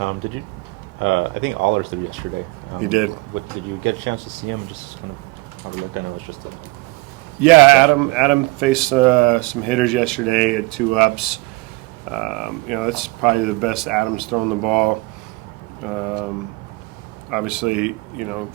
Did you? I think Allers threw yesterday. He did. Did you get a chance to see him? Just kind of have a look. I know it's just a. Yeah, Adam faced some hitters yesterday at 2 ups. That's probably the best Adam's thrown the ball. Obviously,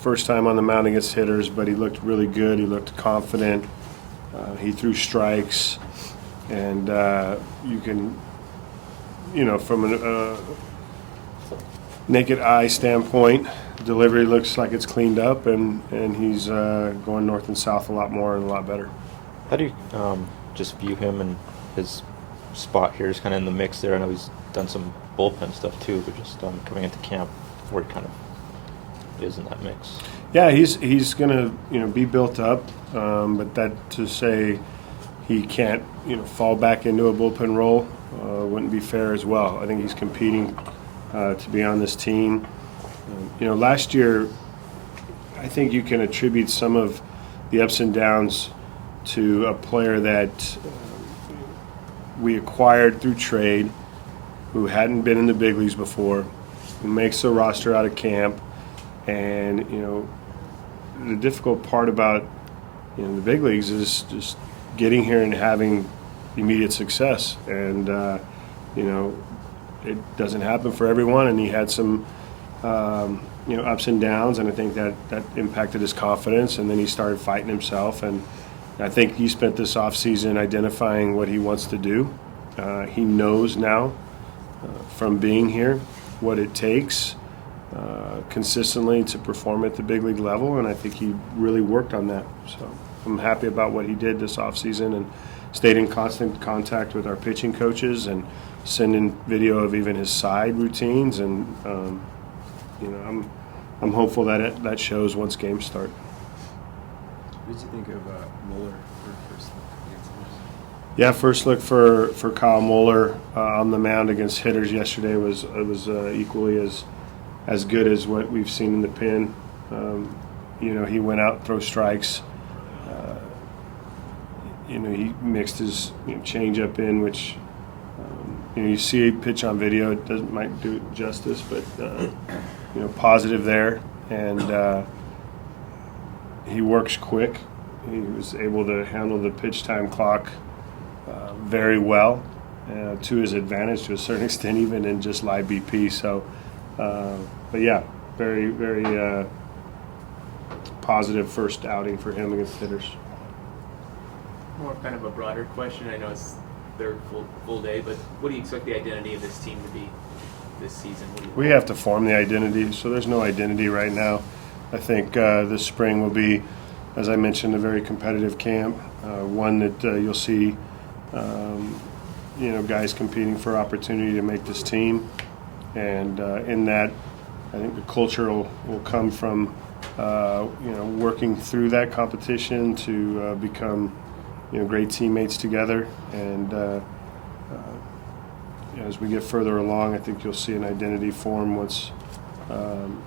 first time on the mound against hitters, but he looked really good. He looked confident. He threw strikes, and you can, from a naked eye standpoint, delivery looks like it's cleaned up, and he's going north and south a lot more and a lot better. How do you just view him and his spot here? Is kind of in the mix there. I know he's done some bullpen stuff too, but just coming into camp, where he kind of is in that mix. Yeah, he's going to be built up, but that to say he can't fall back into a bullpen role wouldn't be fair as well. I think he's competing to be on this team. Last year, I think you can attribute some of the ups and downs to a player that we acquired through trade, who hadn't been in the big leagues before, who makes the roster out of camp. And, the difficult part about, the big leagues is just getting here and having immediate success. And, it doesn't happen for everyone. And he had some, ups and downs. And I think that impacted his confidence. And then he started fighting himself. And I think he spent this offseason identifying what he wants to do. He knows now from being here what it takes consistently to perform at the big league level, and I think he really worked on that. So I'm happy about what he did this offseason and stayed in constant contact with our pitching coaches and sending video of even his side routines. And I'm hopeful that that shows once games start. What did you think of Mueller for first look against hitters? Yeah, first look for Kyle Mueller on the mound against hitters yesterday was equally as good as what we've seen in the pen. He went out, throw strikes. He mixed his changeup in, which you see a pitch on video. It might do it justice, but positive there. And he works quick. He was able to handle the pitch time clock very well, to his advantage to a certain extent, even in just live BP. So, but yeah, very, very positive first outing for him against hitters. More kind of a broader question. I know it's their full day, but what do you expect the identity of this team to be this season? We have to form the identity, so there's no identity right now. I think this spring will be, as I mentioned, a very competitive camp, one that you'll see guys competing for opportunity to make this team. And in that, I think the culture will come from, working through that competition to become, great teammates together. And as we get further along, I think you'll see an identity form once,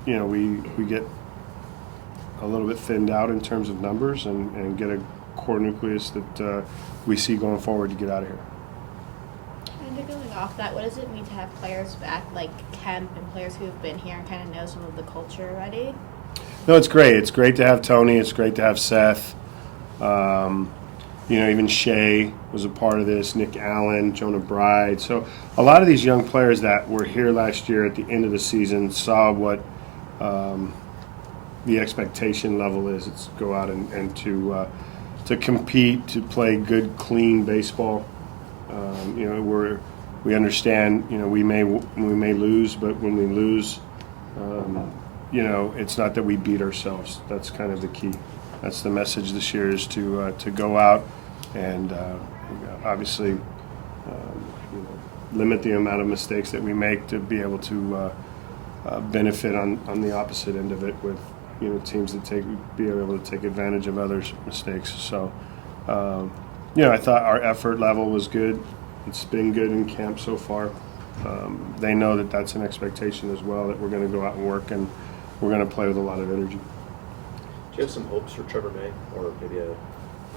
we get a little bit thinned out in terms of numbers and get a core nucleus that we see going forward to get out of here. And going off that, what does it mean to have players back like Kemp and players who have been here and kind of know some of the culture already? No, it's great. It's great to have Tony. It's great to have Seth. Even Shea was a part of this, Nick Allen, Jonah Bride. So a lot of these young players that were here last year at the end of the season saw what the expectation level is. It's go out and to compete, to play good, clean baseball. We understand, we may lose, but when we lose, it's not that we beat ourselves. That's kind of the key. That's the message this year, is to go out and obviously limit the amount of mistakes that we make to be able to benefit on the opposite end of it with teams that be able to take advantage of others' mistakes. So I thought our effort level was good. It's been good in camp so far. They know that that's an expectation as well, that we're going to go out and work, and we're going to play with a lot of energy. Do you have some hopes for Trevor May, or maybe an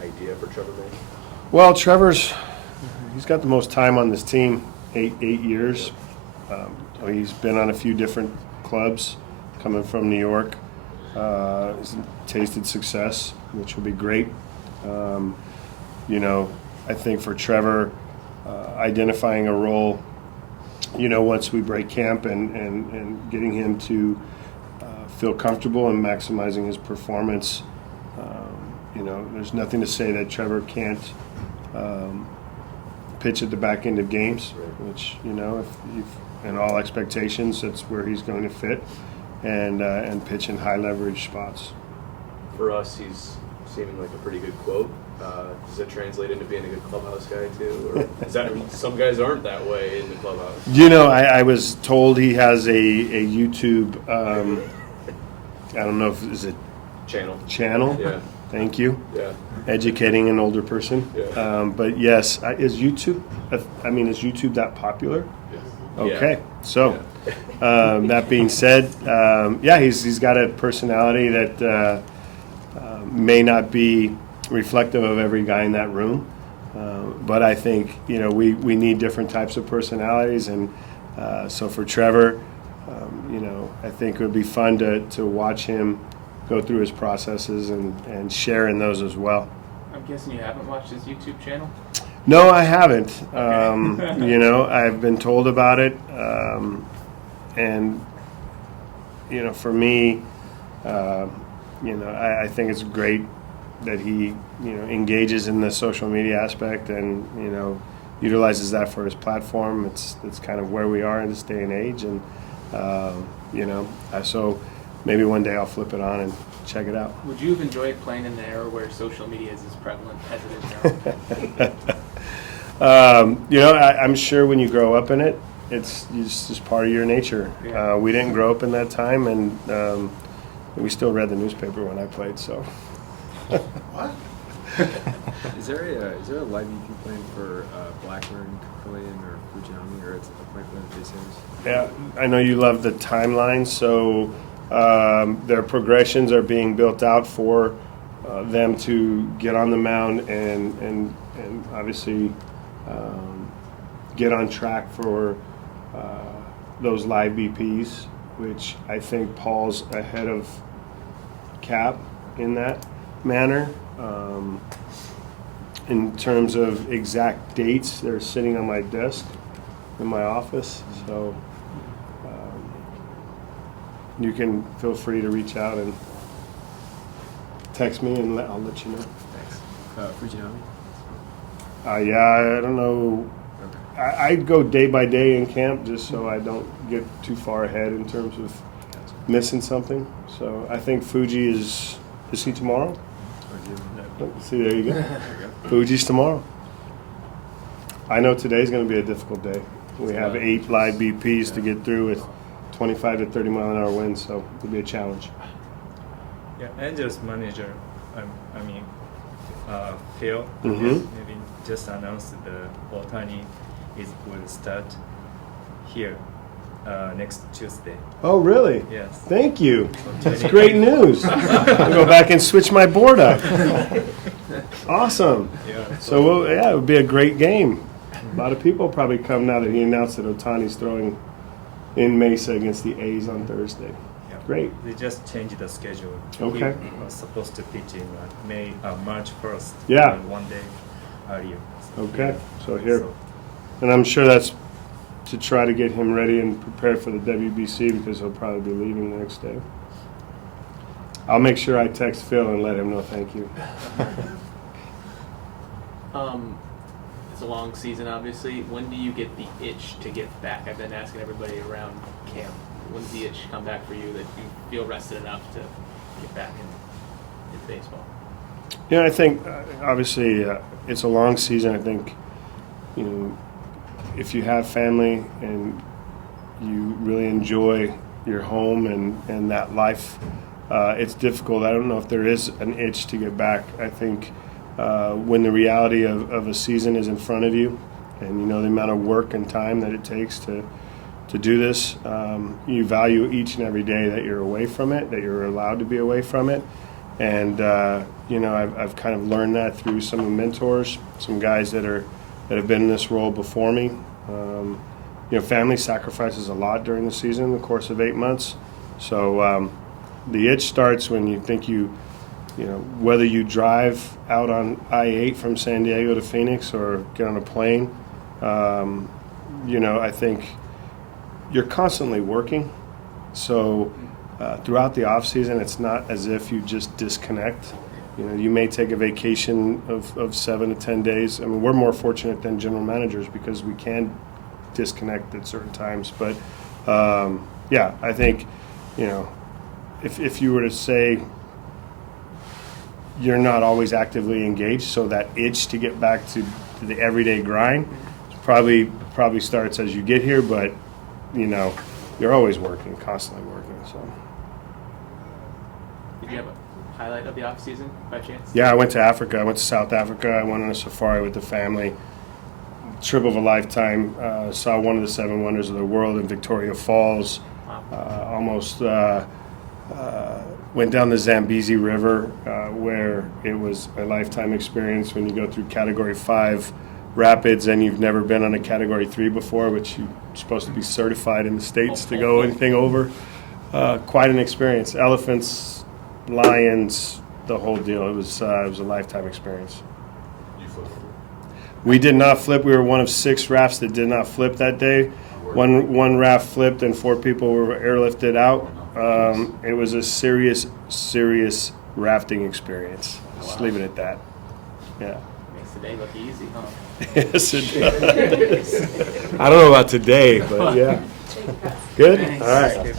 idea for Trevor May? Well, he's got the most time on this team, eight years. He's been on a few different clubs coming from New York. He's tasted success, which will be great. You know, I think for Trevor, identifying a role, you know, once we break camp and getting him to feel comfortable and maximizing his performance. You know, there's nothing to say that Trevor can't pitch at the back end of games, which, you know, if in all expectations, that's where he's going to fit, and pitch in high leverage spots. For us, he's seeming like a pretty good quote. Does it translate into being a good clubhouse guy too, or is that some guys aren't that way in the clubhouse? You know, I was told he has a YouTube. I don't know if is it channel. Yeah. Thank you. Yeah. Educating an older person. Yeah. But yes, is YouTube? I mean, is YouTube that popular? Yeah. Okay. So, Yeah. that being said, yeah, he's got a personality that may not be reflective of every guy in that room. But I think, you know, we need different types of personalities, and so for Trevor, you know, I think it would be fun to watch him go through his processes and share in those as well. I'm guessing you haven't watched his YouTube channel? No, I haven't. Okay. You know, I've been told about it, and you know, for me, you know, I think it's great that he, you know, engages in the social media aspect and, you know, utilizes that for his platform. It's kind of where we are in this day and age, and you know, so maybe one day I'll flip it on and check it out. Would you have enjoyed playing in the era where social media is as prevalent as it is now? You know, I'm sure when you grow up in it, it's just part of your nature. Yeah. We didn't grow up in that time, and we still read the newspaper when I played. So, Is there a live EP plan for Blackburn, Pavilion, or Fujinami, or it's a plan for the J-Series? yeah, I know you love the timeline. So, their progressions are being built out for them to get on the mound and obviously get on track for those live BPs, which I think Paul's ahead of Cap in that manner. In terms of exact dates, they're sitting on my desk in my office, so you can feel free to reach out and text me, and I'll let you know. Thanks. Fujinami? Yeah, I don't know. Okay. I'd go day by day in camp just so I don't get too far ahead in terms of Gotcha. missing something. So I think Fuji is he tomorrow? Or do you- See, there you go. There you go. Fuji's tomorrow. I know today's going to be a difficult day. We have 8 live BPs to get through with 25 to 30 mile an hour winds, so it'll be a challenge. Yeah, Angels manager, Phil, Mhm. maybe just announced the Otani will start here next Tuesday. Oh, really? Yes. Thank you. So That's great news. I'll go back and switch my board up. Awesome. Yeah. So, yeah, it would be a great game. A lot of people probably come now that he announced that Otani's throwing in Mesa against the A's on Thursday. Yeah. Great. They just changed the schedule. Okay. He was supposed to pitch in March 1st. Yeah. One day earlier. Okay, so here. And I'm sure that's to try to get him ready and prepared for the WBC, because he'll probably be leaving the next day. I'll make sure I text Phil and let him know thank you. It's a long season, obviously. When do you get the itch to get back? I've been asking everybody around camp. When's the itch come back for you that you feel rested enough to get back in baseball? Yeah, I think obviously it's a long season. I think, you know, if you have family and you really enjoy your home and that life, it's difficult. I don't know if there is an itch to get back. I think when the reality of a season is in front of you, and you know the amount of work and time that it takes to do this, you value each and every day that you're away from it, that you're allowed to be away from it. And you know, I've kind of learned that through some of the mentors, some guys that have been in this role before me, family sacrifices a lot during the season, the course of 8 months. So the itch starts when you think whether you drive out on I-8 from San Diego to Phoenix or get on a plane, I think you're constantly working. So throughout the off season, it's not as if you just disconnect. You may take a vacation of 7 to 10 days. I mean, we're more fortunate than general managers because we can disconnect at certain times. But I think, if you were to say you're not always actively engaged, so that itch to get back to the everyday grind probably starts as you get here, but you're always working, constantly working. So Did you have a highlight of the off season by chance? yeah, I went to Africa. I went to South Africa. I went on a safari with the family. Trip of a lifetime. Saw one of the 7 wonders of the world in Victoria Falls. Wow. Almost went down the Zambezi River, where it was a lifetime experience when you go through Category 5 rapids and you've never been on a Category 3 before, which you're supposed to be certified in the States to go anything over. Quite an experience. Elephants, lions, the whole deal. It was a lifetime experience. You flip over? We did not flip. We were one of 6 rafts that did not flip that day. One raft flipped and 4 people were airlifted out. It was a serious rafting experience. Just leave it at that. Yeah. Makes the day look easy, huh? Yes, it does. I don't know about today, but yeah. Good? Thanks. All right.